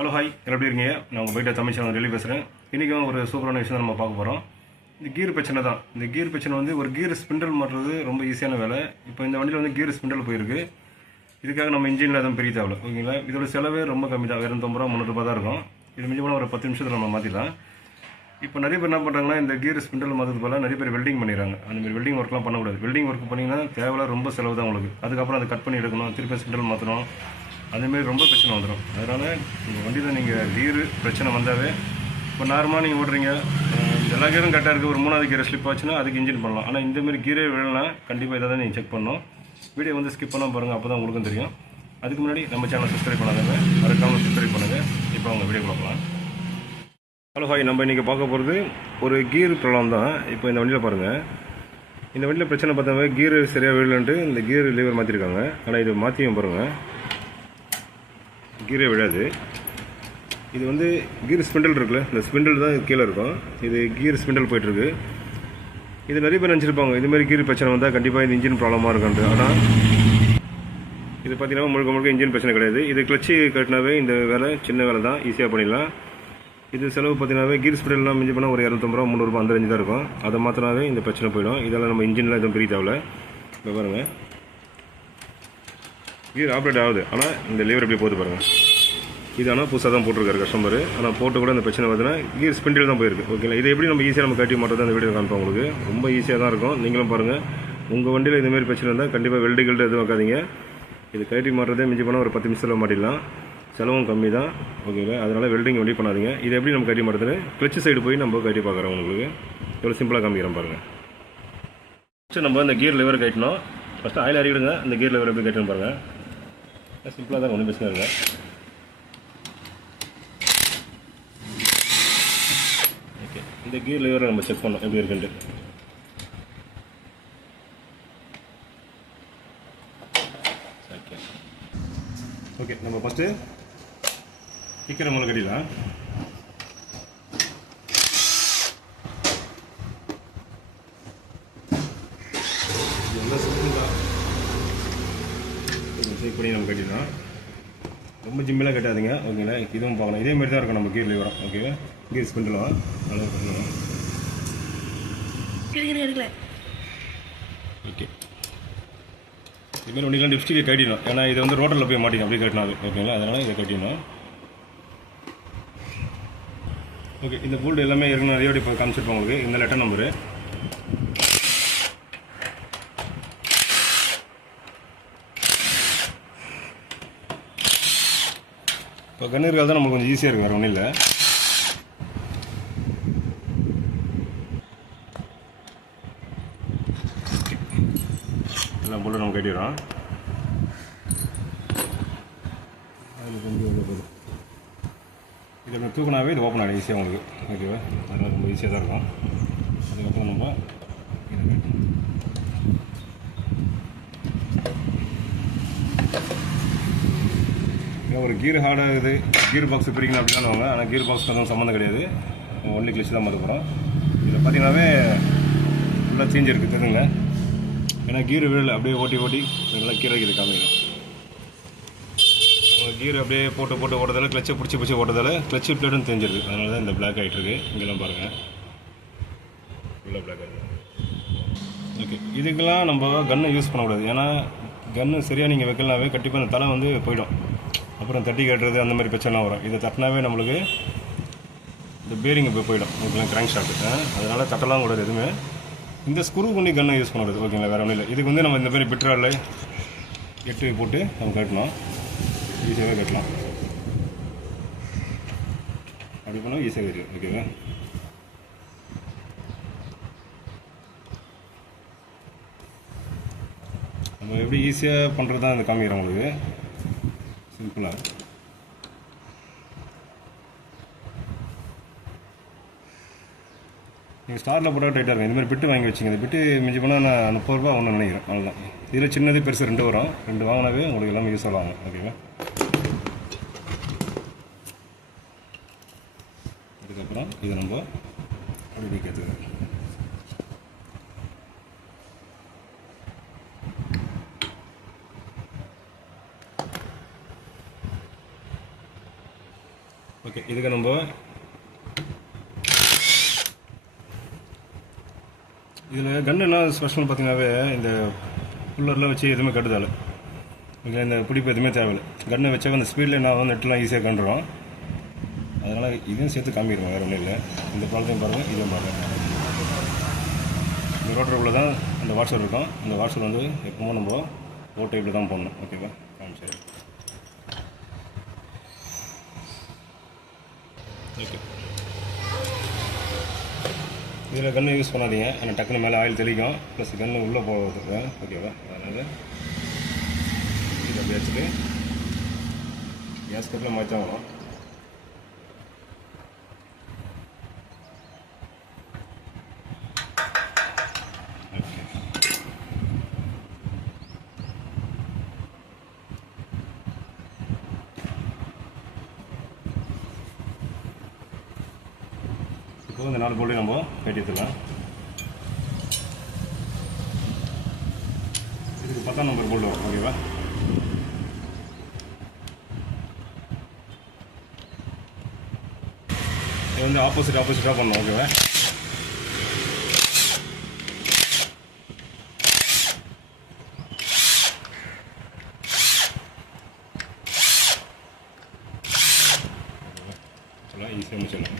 Hello hi, எப்படி இருக்கீங்க? நான் உங்கள் போய்ட்டு தமிழ் சேனல் டெல்லி பேசுகிறேன். இன்றைக்கும் ஒரு சூப்பரான விஷயம் தான் நம்ம பார்க்க போகிறோம். இந்த கீர் பிரச்சனை தான். இந்த கீர் பிரச்சனை வந்து ஒரு கீர் ஸ்பிண்டல் மாட்டுறது ரொம்ப ஈஸியான வேலை. இப்போ இந்த வண்டியில் வந்து கீர் ஸ்பிண்டல் போயிருக்கு. இதுக்காக நம்ம இன்ஜினில் எதுவும் பெரிய தேவை, ஓகேங்களா? இதோட செலவே ரொம்ப கம்மி தான், 250 ரூபா 300 ரூபா தான் இருக்கும். இது மிஞ்சி போனால் ஒரு 10 நிமிஷத்தில் நம்ம மாற்றிடலாம். இப்போ நிறைய பேர் என்ன பண்ணுறாங்கன்னா, இந்த கீர் ஸ்பிண்டல் மாற்றுறது போல நிறைய பேர் வெல்டிங் பண்ணிடுறாங்க. அந்தமாதிரி வெல்டிங் ஒர்க்லாம் பண்ணக்கூடாது. வெல்டிங் ஒர்க் பண்ணிங்கன்னா தேவையில்ல, ரொம்ப செலவு தான் உங்களுக்கு. அதுக்கப்புறம் அதை கட் பண்ணி எடுக்கணும், திருப்பி ஸ்பிண்டல் மாற்றணும், அதேமாரி ரொம்ப பிரச்சனை வந்துடும். அதனால் உங்கள் வண்டியில் நீங்கள் கீரு பிரச்சனை வந்தாவே, இப்போ நார்மலாக நீங்கள் ஓடுறீங்க, எல்லா கீரும் கரெக்டாக இருக்குது, ஒரு 3வது கீரை ஸ்லிப் ஆச்சுன்னா அதுக்கு இன்ஜின் பண்ணலாம். ஆனால் இந்தமாரி கீரே விழலாம், கண்டிப்பாக இதை தான் நீங்கள் செக் பண்ணணும். வீடியோ வந்து ஸ்கிப் பண்ணால் பாருங்கள், அப்போ தான் உங்களுக்கும் தெரியும். அதுக்கு முன்னாடி நம்ம சேனல் சப்ஸ்கிரைப் பண்ணாங்க, மறக்காமல் சப்ஸ்கிரைப் பண்ணுங்கள். இப்போ அவங்க வீடியோ பார்க்கலாம். ஹலோ ஹாய், நம்ம இன்றைக்கி பார்க்க போகிறது ஒரு கீர் ப்ராப்ளம் தான். இப்போ இந்த வண்டியில் பாருங்கள், இந்த வண்டியில் பிரச்சனை பார்த்தாவே கீர் சரியாக விழலன்ட்டு இந்த கீர் லீவர் மாற்றிருக்காங்க. ஆனால் இது மாற்றியும் பாருங்கள், கீரே விழாது. இது வந்து கீர் ஸ்பிண்டல் இருக்குல்ல, இந்த ஸ்பிண்டல் தான் கீழே இருக்கும். இது கீர் ஸ்பிண்டல் போயிட்டுருக்கு. இது நிறைய பேர் நினச்சிருப்பாங்க இதுமாதிரி கீர் பிரச்சனை வந்தால் கண்டிப்பாக இது இன்ஜின் ப்ராப்ளமாக இருக்குன்ட்டு. ஆனால் இது பார்த்தீங்கன்னா முழுக்க முழுக்க இன்ஜின் பிரச்சனை கிடையாது. இது கிளச்சு கட்டினாவே இந்த வேலை சின்ன வேலை தான், ஈஸியாக பண்ணிடலாம். இது செலவு பார்த்தீங்கன்னாவே கீர் ஸ்பிண்டல்லாம் மிஞ்சி போனால் ஒரு 250 ரூபா 300 ரூபா அந்த ரேஞ்சு தான் இருக்கும். அதை மாற்றினாவே இந்த பிரச்சனை போயிடும். இதெல்லாம் நம்ம இன்ஜினில் எதுவும் பெரிய தேவை. இப்போ பாருங்கள், கீர் ஆப்ரேட் ஆகுது, ஆனால் இந்த லீவர் எப்படி போகுது பாருங்கள். இது ஆனால் புதுசாக தான் போட்டிருக்காரு கஸ்டமர். ஆனால் போட்டு கூட இந்த பிரச்சனை பார்த்தீங்கன்னா கீர் ஸ்பிண்டில் தான் போயிருக்கு. ஓகேங்களா? இதை எப்படி நம்ம ஈஸியாக நம்ம கட்டி மாட்டோம் அந்த வீடியோ காமிப்போம் உங்களுக்கு. ரொம்ப ஈஸியாக தான் இருக்கும். நீங்களும் பாருங்கள், உங்கள் வண்டியில் இதுமாரி பிரச்சனை இருந்தால் கண்டிப்பாக வெல்டு எதுவும் வைக்காதீங்க. இது கட்டி மாட்டுறதே மிஞ்சி போனால் ஒரு 10 நிமிஷத்தில் மாட்டிடலாம். செலவும் கம்மி தான், ஓகேங்களா? அதனால் வெல்டிங் வண்டி பண்ணாதீங்க. இது எப்படி நம்ம கட்டி மாட்டுறது, கிளச்சு சைடு போய் நம்ம கட்டி பார்க்குறோம். உங்களுக்கு எவ்வளோ சிம்பிளாக காமிக்கிறோம் பாருங்கள். ஃபஸ்ட்டு நம்ம இந்த கீர் லெவர் கட்டணும். ஃபஸ்ட்டு ஆயில் அறிவிடுங்க, இந்த கீர் லெவர் எப்படி கட்டணும் பாருங்கள். சிம்பிளாக தான், ஒன்றும் பிரச்சனை இல்லை. ஓகே, இந்த கீர் லெவரை நம்ம செக் பண்ணோம் எப்படி இருக்குன்ட்டு. ஓகே, நம்ம ஃபஸ்ட்டு கிக்கரை மூலம் கட்டிடலாம். இதெல்லாம் சிம்பிள் தான், செக் பண்ணி நம்ம கட்டிடலாம். ரொம்ப ஜிம்மெலாம் கட்டாதீங்க, ஓகேங்களா? இதுவும் பார்க்கணும், இதேமாரி தான் இருக்கும் நம்ம கீர் லீவரம். ஓகேவா? கீர் ஸ்பிண்டலாம் நல்லா பண்ணலாம். எடுக்கல. ஓகே, இதுமாதிரி ஒன்றிலாம் லிப்ஸ்டிக்கை கட்டிடணும். ஏன்னா இது வந்து ரோட்டரில் போய் மாட்டிடும் அப்படியே கட்டினாது. ஓகேங்களா? அதனால் இதை கட்டிடணும். ஓகே, இந்த போல்டு எல்லாமே இருக்குன்னு நிறைய இப்போ காமிச்சிருப்போம் உங்களுக்கு. இந்த லெட்டர் நம்பரு இப்போ கண்ணு இருக்காது தான் நம்மளுக்கு கொஞ்சம் ஈஸியாக இருக்குது, வேறு ஒன்றும் இல்லை. எல்லாம் போல்டு நம்ம கட்டிடுறோம். அதில் கொஞ்சம் உள்ள போதும். இதை நம்ம தூக்கினாவே இது ஓப்பன் ஆகிடும் ஈஸியாக உங்களுக்கு. ஓகேவா? அதனால் ரொம்ப ஈஸியாக தான் இருக்கும். அதுக்கப்புறம் நம்ம ஒரு கீர் ஹார்ட் ஆகுது, கீர் பாக்ஸ் பிரிக்கணும் அப்படின்னு வாங்க. ஆனால் கீர் பாக்ஸ்க்கு எதுவும் சம்மந்தம் கிடையாது, ஒன்லி கிளச்சு தான் மாற்ற போகிறோம். இதில் பார்த்தீங்கன்னாவே ஃபுல்லாக சேஞ்ச் இருக்குது தெரியுங்க. ஏன்னா கீர் விழல, அப்படியே ஓட்டி நல்லா கீரை இது காமிக்கணும். அவங்க கீர் அப்படியே போட்டு ஓட்டதால், கிளச்சை பிடிச்சி ஓட்டதால் கிளச்சு பிளேடும் தெரிஞ்சிருக்கு. அதனால தான் இந்த பிளாக் ஆகிட்டுருக்கு. இங்கெல்லாம் பாருங்கள், ஃபுல்லாக பிளாக் ஆகிருக்கு. ஓகே, இதுக்கெல்லாம் நம்ம கன்னை யூஸ் பண்ணக்கூடாது. ஏன்னா கன்று சரியாக நீங்கள் வைக்கலனாவே கண்டிப்பாக அந்த தலை வந்து போயிடும். அப்புறம் தட்டி கட்டுறது அந்த மாதிரி பிரச்சனை வரும். இதை தட்டினாவே நம்மளுக்கு இந்த பேரிங் இப்போ போயிடும். ஓகேங்களா? Crank shaft. அதனால் தட்டலாம் கூடாது எதுவுமே. இந்த ஸ்க்ரூ பண்ணி கன்னை யூஸ் பண்ணுறது. ஓகேங்களா? வேறு ஒன்றும் இல்லை. இதுக்கு வந்து நம்ம இந்த மாதிரி பிட்ராலில் 8 போட்டு நம்ம கட்டணும், ஈஸியாகவே கட்டலாம். அப்படி பண்ணால் ஈஸியாக இருக்குது. ஓகேவா? நம்ம எப்படி ஈஸியாக பண்ணுறது தான் இந்த காமிக்கிறோம் உங்களுக்கு, சிம்பிளாக. நீங்கள் ஸ்டாரில் போட்டால் டைட்டாக இருக்கும். இந்தமாதிரி பிட்டு வாங்கி வச்சுங்க. இந்த பிட்டு மிஞ்சி போனால் நான் 30 ரூபா ஒன்று நினைக்கிறேன். அவ்வளோதான். இதில் சின்னது பெருசு 2 வரும். 2 வாங்கினாவே உங்களுக்கு எல்லாமே யூஸ் ஆகும். ஓகேவா? அதுக்கப்புறம் இதை நம்ம அப்படி கேட்டுக்கிறோம். இதுக்கு நம்ம இதில் கன்று என்ன ஸ்பெஷல் பார்த்தீங்கன்னாவே இந்த புல்லர்லாம் வச்சு எதுவுமே கட்டுதால இதில் இந்த பிடிப்பு எதுவுமே தேவையில்லை. கன்னை வச்சாவே அந்த ஸ்பீடில் என்ன ஆகும், நெட்லாம் ஈஸியாக கண்டுறோம். அதனால் இதையும் சேர்த்து காமிக்கிறோம், வேறு ஒன்றும் இல்லை. இந்த ப்ராப்ளத்தையும் பாருங்கள், இதையும் பாருங்கள். இந்த ரோட்டருக்குள்ளே தான் அந்த வாட்ஸர் இருக்கும். அந்த வாட்ஸர் வந்து எப்பவும் நம்ம ஓ டைப்பில் தான் போடணும். ஓகேவா? சரி, ஓகே. இதில் கன்று யூஸ் பண்ணாதீங்க, ஆனால் டக்குன்னு மேலே ஆயில் தெளிக்கும், ப்ளஸ் கன்று உள்ளே போகிறதுக்கு. ஓகேவா? அதனால் இதை அப்படி வச்சுட்டு கேஸ் கட்டில் மாற்றி ஆகணும். இப்போ இந்த 4 போல்ட்டையும் நம்ம கட்டி எடுத்துக்கலாம். இதுக்கு 10ஆம் நம்பர் போல்ட் வரும். ஓகேவா? இது வந்து ஆப்போசிட்டாக பண்ணணும். ஓகேவா? ஈஸியாக முடிச்சிடலாம்.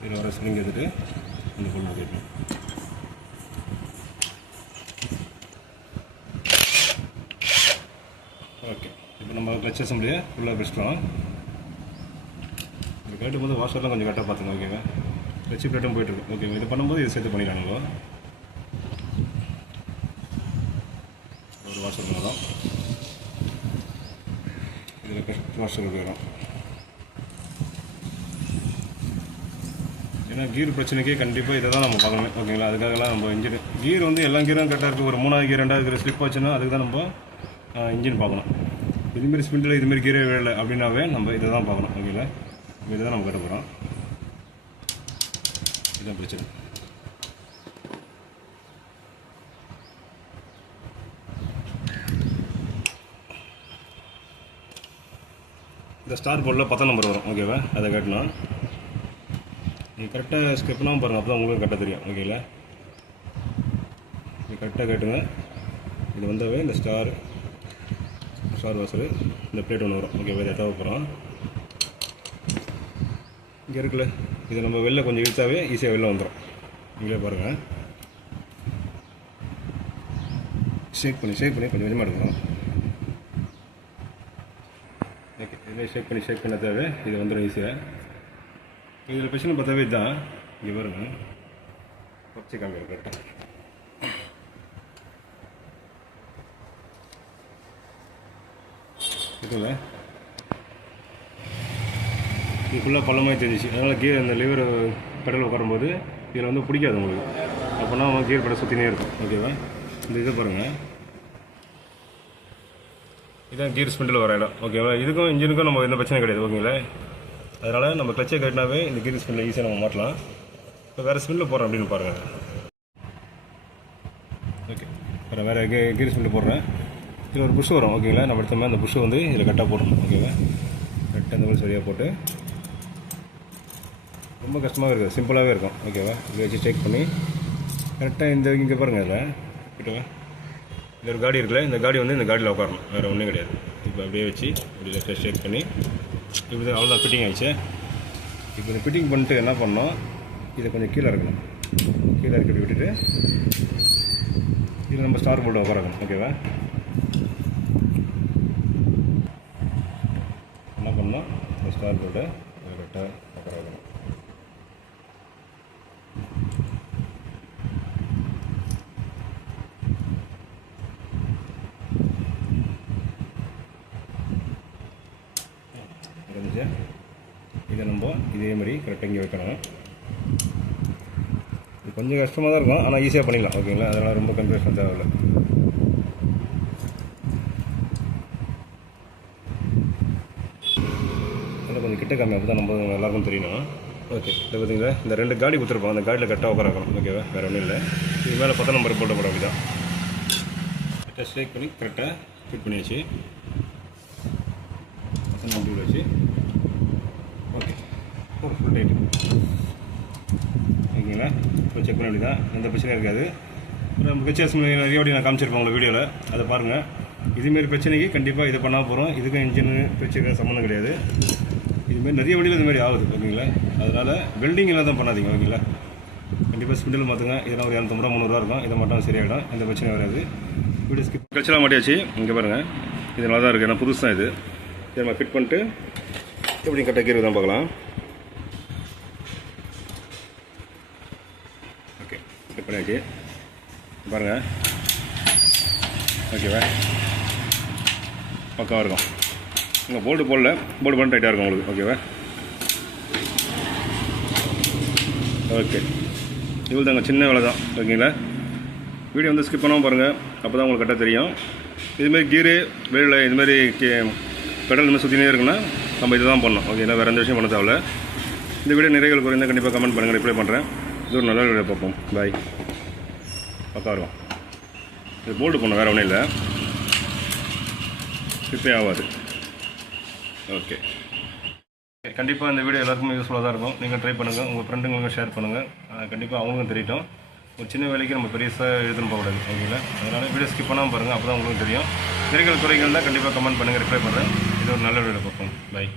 இதில் வர ஸ்ப்ரிங் எடுத்துட்டு இந்த பொருள் மாற்றிடணும். ஓகே, இப்போ நம்ம கிளச் அசம்பிளியை ஃபுல்லாக வச்சுட்டோம். இது கட்டும் போது வாஷர்லாம் கொஞ்சம் கரெக்டாக பார்த்துங்க. ஓகேவா? கிளச்சு பிளேட்டும் போயிட்டுருக்கு. ஓகேவா? இது பண்ணும்போது இது சேர்த்து பண்ணிடலாம். நம்ம ஒரு வாஷர் பண்ணலாம். இதில் கஷ்ட வாஷர் போயிடும். ஏன்னா கீர் பிரச்சனைக்கே கண்டிப்பாக இதை தான் நம்ம பார்க்கணும். ஓகேங்களா? அதுக்காகலாம் நம்ம இன்ஜின் கீர் வந்து எல்லா கீரும் கரெக்டாக இருக்குது. ஒரு 3வது கீர் 2வது கீர் ஸ்லிப் ஆச்சுன்னா அதுக்கு தான் நம்ம இன்ஜின் பார்க்கணும். இதுமாரி ஸ்பிண்டில் இதுமாரி கீரே விழலை அப்படின்னாவே நம்ம இதை தான் பார்க்கணும். ஓகேங்களா? இதை தான் நம்ம கட்ட போகிறோம். இதுதான் பிரச்சனை. இந்த ஸ்டார் போர்டில் 10ஆம் நம்பர் வரும். ஓகேவா? அதை கட்டணும். நீங்கள் கரெக்டாக ஸ்டெப்னா பாருங்கள், அப்போ தான் உங்களுக்கு கரெக்டாக தெரியும். ஓகேங்களா? இது கரெக்டாக கட்டுங்க. இது வந்தாவே இந்த ஸ்டார் வாசல் இந்த பிளேட் ஒன்று வரும். ஓகேவா? இதை எட்டாக போகிறோம். இங்கே இருக்குல்ல, இதை நம்ம வெளில கொஞ்சம் இழுத்தாவே ஈஸியாக வெளில வந்துடும். நீங்களே பாருங்கள். ஷேக் பண்ணி கொஞ்சம் கொஞ்சமாக எடுக்கணும். ஓகே, இதில் ஷேக் பண்ண தேவை இது வந்துடும் ஈஸியாக. இதில் பிரச்சனை பார்த்தாவே இதுதான். இங்கே பாருங்க, பச்சை காமிக்கிற கரெக்டாக. இருக்குல்ல, இது ஃபுல்லாக பள்ளமாக தெரிஞ்சிச்சு. அதனால் கீர் அந்த லிவர் பெடல் உட்காரும்போது இதில் வந்து பிடிக்காது உங்களுக்கு. அப்போனா கீர் பெடல் சுற்றினே இருக்கும். ஓகேவா? இந்த இதை பாருங்கள், இதுதான் கீர் ஸ்பிண்டில் வர இடம். ஓகேவா? இதுக்கும் இன்ஜினுக்கும் நம்ம எந்த பிரச்சனையும் கிடையாது. ஓகேங்களா? அதனால் நம்ம கிளச்சை கட்டினாவே இந்த கீர் ஸ்பிண்டில் ஈஸியாக நம்ம மாட்டலாம். இப்போ வேறு ஸ்பிண்டில் போடுறோம் அப்படின்னு பாருங்கள். ஓகே, வேறு கீர் ஸ்பிண்டில் போடுறேன். இதில் ஒரு புஷ் வரும். ஓகேங்களா? நம்ம எடுத்த மாதிரி அந்த புஷ்ஷை வந்து இதில் கரெக்டாக போடணும். ஓகேவா? கரெக்டாக இந்த மாதிரி சரியாக போட்டு, ரொம்ப கஷ்டமாக இருக்குது, சிம்பிளாகவே இருக்கும். ஓகேவா? இதை வச்சு செக் பண்ணி கரெக்டாக இங்கே பாருங்கள். இதில் ஓகேவா? இந்த ஒரு காடி இருக்குல்ல, இந்த காடி வந்து இந்த காடியில் உட்காரணும், வேறு ஒன்றும் கிடையாது. இப்போ அப்படியே வச்சு இப்படி லெஃப்ட் ஷேக் பண்ணி இப்படி தான் அவ்வளோதான் ஃபிட்டிங் ஆகிடுச்சு. இப்போ இந்த ஃபிட்டிங் பண்ணிட்டு என்ன பண்ணோம், இதை கொஞ்சம் கீழே இருக்கணும். கீழே இறக்கி விட்டுட்டு இதில் நம்ம ஸ்டார் போல்ட்டை உட்காரணும். ஓகேவா? என்ன பண்ணோம், இந்த ஸ்டார் போல்ட்டை கரெக்டாக உட்காரணும். இதை நம்ம இதே மாதிரி கரெக்டாக இங்கே வைக்கணும். இது கொஞ்சம் கஷ்டமாக தான் இருக்கும், ஆனால் ஈஸியாக பண்ணிடலாம். ஓகேங்களா? அதனால் ரொம்ப கன்ஃபியூஷன் தேவையில்லை. அதில் கொஞ்சம் கிட்ட காமி, அப்போ தான் நம்ம எல்லாருக்கும் தெரியணும். ஓகே, இதை பார்த்தீங்களா, இந்த 2 காடி கொடுத்துருப்போம், அந்த காடியில் கரெக்டாக உட்காரணும். ஓகேவா? வேறு ஒன்றும் இல்லை. இது மேலே 10ஆம் நம்பர் போட்ட போட அப்படி தான் கரெக்டாக ஸ்ட்ரைக் பண்ணி கரெக்டாக ஃபிட் பண்ணியாச்சு. ரைட் ஓகேங்களா. இப்போ செக் பண்ண வேண்டியதான், எந்த பிரச்சனையும் இருக்காது. நம்ம ஹெச்எஸ் நிறைய வாட்டி நான் காமிச்சிருப்பேன் உங்களை வீடியோவில், அதை பாருங்கள். இதுமாரி பிரச்சனைக்கு கண்டிப்பாக இதை பண்ணால் போகிறோம். இதுக்கும் இன்ஜின் பிரச்சனை சம்மந்தம் கிடையாது. இதுமாரி நிறைய வண்டியில் இதுமாரி ஆகுது ஓகேங்களா. அதனால் வெல்டிங் எல்லாம் தான் பண்ணாதீங்க ஓகேங்களா. கண்டிப்பாக ஸ்பிண்டில் மாற்றுங்க. இதெல்லாம் ஒரு 250 ரூபா 300 ரூபா இருக்கும். இதை மட்டும் சரியாகிடும், எந்த பிரச்சனையும் வராது. வீடியோ ஸ்கிப் கட்சலாம் மாட்டியாச்சு. இங்கே பாருங்கள், இது நல்லா தான் இருக்குது. ஏன்னா புதுசு தான் இது. இதை நம்ம ஃபிட் பண்ணிட்டு எப்படி கரெக்டாக கீரை தான் பார்க்கலாம். ஓகே ஃபிட் பண்ணியாச்சு பாருங்கள். ஓகேவா, பக்காவாக இருக்கும். இங்கே போல்டு போடல, போல்டு பண்ண டைட்டாக இருக்கும் உங்களுக்கு. ஓகேவா, ஓகே இவ்வளோ தாங்க, சின்ன வேலை தான் ஓகேங்களா. வீடியோ வந்து ஸ்கிப் பண்ணாமல் பாருங்கள், அப்போ தான் உங்களுக்கு கரெக்டாக தெரியும். இதுமாரி கீரு வெளியில் இதுமாரி பெடல் இனிமேல் சுற்றினே இருக்குன்னா நம்ம இது தான் பண்ணணும் ஓகேங்களா. வேறு எந்த விஷயம் பண்ண தேவையில்ல. இந்த வீடியோ நிறைகள் குறைந்தால் கண்டிப்பாக கமெண்ட் பண்ணுங்கள், ரிப்ளை பண்ணுறேன். இது ஒரு நல்ல வீடியோ பார்ப்போம். பாய். பக்கா இருக்கும். இது போல்டு பண்ணணும், வேறு ஒன்றும் இல்லை, ஸ்லிப்பே ஆகாது. ஓகே, கண்டிப்பாக இந்த வீடியோ எல்லாருக்குமே யூஸ்ஃபுல்லாக தான் இருக்கும். நீங்கள் ட்ரை பண்ணுங்கள், உங்கள் ஃப்ரெண்டுங்களுக்கும் ஷேர் பண்ணுங்கள். கண்டிப்பாக அவங்களுக்கும் தெரியட்டும். ஒரு சின்ன வேலைக்கு நம்ம பெருசாக எழுதுன்னு போகக்கூடாது ஓகேங்களா. அதனால் வீடியோ ஸ்கிப் பண்ணாமல் பாருங்கள், அப்போ தான் உங்களுக்கு தெரியும். நிறைகள் குறைகள் தான் கண்டிப்பாக கமெண்ட் பண்ணுங்கள், ரிப்ளை பண்ணுறேன். இது ஒரு நல்ல வீடியோ பார்ப்போம். பாய்.